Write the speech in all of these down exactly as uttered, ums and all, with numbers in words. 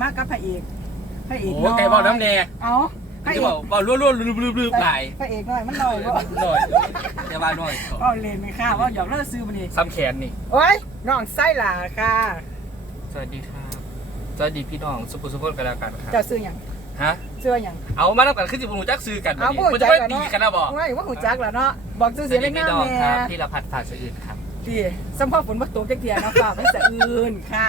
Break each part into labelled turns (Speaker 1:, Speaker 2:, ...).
Speaker 1: มากกับพระเอกพระเอก
Speaker 2: โอ้ไก่บอกน้ำแดง
Speaker 1: เอาพระเอ
Speaker 2: ที่
Speaker 1: ก
Speaker 2: บอกบอกรั่วๆลืบๆๆไหล
Speaker 1: พระเอกน้อยมันน้อยบ่
Speaker 2: หน่อยเดี๋ยวมาหน่อย
Speaker 1: ก็เล่นไหมค่ะว่าหยอกเล่าซื้อมานี่
Speaker 2: ซ้ำแขนนี่
Speaker 1: โอ้ยน้องไส้หล่าค่ะ
Speaker 2: สวัสดีครับสวัสดีพี่น้องสุภุสุพจน์กันแล้วกันครับ
Speaker 1: เจ้าซื้อหยัง
Speaker 2: ฮะ
Speaker 1: ซื้อหยัง
Speaker 2: เอามาแล้วกันขึ้นสิบุญหูจักซื้อกัน
Speaker 1: เอา
Speaker 2: นี่
Speaker 1: พูด
Speaker 2: มัน
Speaker 1: จั
Speaker 2: จะ
Speaker 1: ก
Speaker 2: ไม่
Speaker 1: แล้ว
Speaker 2: ตี
Speaker 1: เนาะ
Speaker 2: กันนะบอก
Speaker 1: ว่าว่าหูจักแล้วเนาะบอกซื้อ
Speaker 2: ส
Speaker 1: เสีย
Speaker 2: วัส
Speaker 1: เล็
Speaker 2: ดี
Speaker 1: กน้
Speaker 2: พี่น้อง
Speaker 1: แม่
Speaker 2: ครับพี่ละพัดผ่าสะอื่นครับ
Speaker 1: ดีสัมพ่อฝนบ่ตกจักเทียเนาะค่ะไม่สะอื่นค่ะ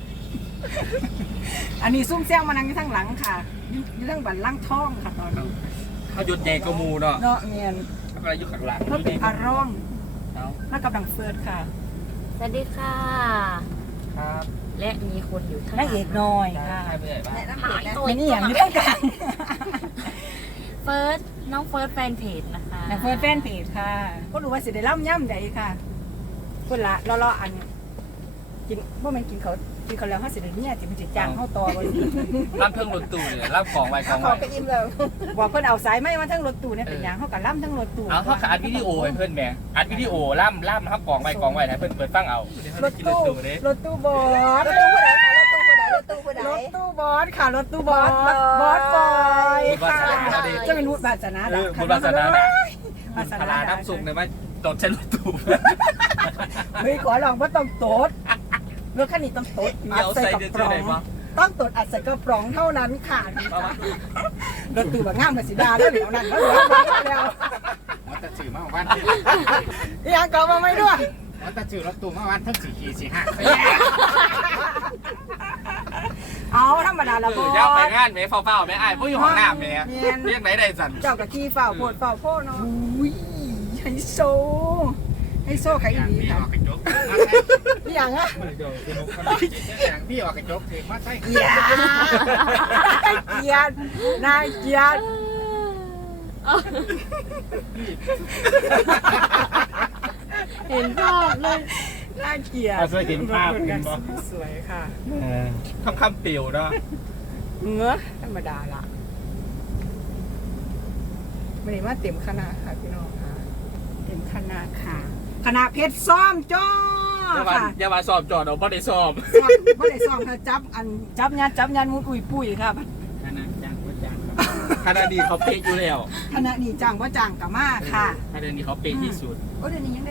Speaker 1: อันนี้ซุ่มแซงมานั่งอยู่ทางหลังค่ะอยู่อยู่ทางบันล่างท้องค่ะตอนนี้
Speaker 2: เขาหยุดใหญ่กว่าหมูเนาะ
Speaker 1: เนาะเงียน
Speaker 2: เขาอะไรอยู่ข้างหลัง
Speaker 1: เขาเป็นอารมณ์
Speaker 2: เอา
Speaker 1: แล้วกับดังเฟิร์สค่ะ
Speaker 3: สวัสดีค่ะ
Speaker 2: ครับ
Speaker 3: และมีคนอยู่ข้างห
Speaker 1: นาง
Speaker 3: ลัง
Speaker 1: เอกน้อยค่ะ
Speaker 2: ใช่ไม่ใช่บ้าง
Speaker 3: หายตัว
Speaker 1: ไม่นี่อย่างนี้ต้องการ
Speaker 3: เฟิร์สน้องเฟิร์สแฟนเพจนะคะ
Speaker 1: นางเฟิร์สแฟนเพจค่ะก็รู้ว่าสิได้ล่ำย่ำใดค่ะคนละรอรออัน กินว่ามันกินเขากินเขาแล้วเขาสิได้เนี่ยจิมันจิจางเข้าต่อบ่ดี
Speaker 2: รับเครื่องรถตู้เลยรับของไว้ของ
Speaker 1: เขา
Speaker 2: ไว้
Speaker 1: ไปอิ่มแล้วบอกเพิ่นเอาสายไม้มาทั้งรถตู้เนี่ยเป็นหยังเขากับล่ำทั้งรถตู้
Speaker 2: เอาเขาอัดวิดีโอให้เพื่อนแม่อัดวิดีโอล่ำล่ำเขากองไว้กองไว้ให้เพื่อนเปิดฟังเอา
Speaker 1: รถตู้รถตู้บอส
Speaker 4: รถตู้ผู้ใดคะรถตู้ผู้ใดรถตู้ผู้ใด
Speaker 1: รถตู้บอสค่ะรถตู้บอส
Speaker 4: บอส
Speaker 1: บอสบอย
Speaker 2: บุญวา
Speaker 1: ค่ะ
Speaker 2: สนาเด้
Speaker 1: จะเป็นวุฒิบาสนา
Speaker 2: เอ
Speaker 1: ดา
Speaker 2: อ
Speaker 1: ค่ะ
Speaker 2: บุญวาสนาเด้
Speaker 1: วาส
Speaker 2: พ
Speaker 1: นา
Speaker 2: ลา
Speaker 1: ดา
Speaker 2: น้ำสุกเนี่ยว่าตดใช้รถตู้
Speaker 1: เฮ้ยขอลองว่าต้องโตดรถคันนี้ต้องโตด
Speaker 2: เดี๋ยวใส่
Speaker 1: ก
Speaker 2: เดือด
Speaker 1: ระป๋อง
Speaker 2: ไหนวะ
Speaker 1: ต้องตดอัดใส่กระป๋องเท่านั้นค่ะรถตู้แบบง่ามกับสีดาแล้วเหลียวนั่นก็เหลือมาแล้ว
Speaker 5: มันจะสื่อมาวัน
Speaker 1: อีหยังกอมาไม่ด้วย
Speaker 5: มันจะสื่อรถตู้มาวันทั้งสี่ขีสี่ห้า
Speaker 1: เอาธรรมดาละ
Speaker 2: เอ
Speaker 1: พ่
Speaker 2: อ
Speaker 1: อ
Speaker 2: เดี๋ยวไปงานแม่เฝ้าๆแม่ไอ้พวกอยู่ห้องน้ำแม่เรียกไหนได้สัน
Speaker 1: เจ้ากับขี้เฝ้าโพดเฝ้าโพดเนาะอุ้ยไฮโซไฮโซใครอี
Speaker 5: พี่
Speaker 1: ดี
Speaker 5: อ
Speaker 1: ค่ะ
Speaker 5: อกกระจก
Speaker 1: อีหยังอะ
Speaker 5: อย่างพี่ออกกระจกถือมาใช่
Speaker 1: เกียร์เกียร์นายเกียร์
Speaker 3: เห็นภาพเลย
Speaker 1: นายเกียร์สวยค่ะ
Speaker 2: คำคำเปี่ยวเนาะ
Speaker 1: เงื้อธรรมดาละไม่ได้มาเต็มคณะค่ะพี่น้องค่ะเต็มคณะค่ะคณะเพชรซ้อมจ้า
Speaker 2: อย่ามา
Speaker 1: ค่ะ
Speaker 2: อย่ามาสอบจอดเอาบ่ได้สอบ
Speaker 1: ซ้อมไม่ได้ซ้อมค่ะจับอันจับงานจับงานมุดอุ้ยปุ้ยค่ะ
Speaker 5: ขนาดจ้างก็จ้าง
Speaker 2: ขณะนี้เขาเป๊กอยู่แล้ว
Speaker 1: คณะนี้จ้างว่าจ้างกับมาค่ะ
Speaker 2: ขณะนี้เขาเป๊กที่สุด
Speaker 1: โอ้เดี๋ยวนี้ยัง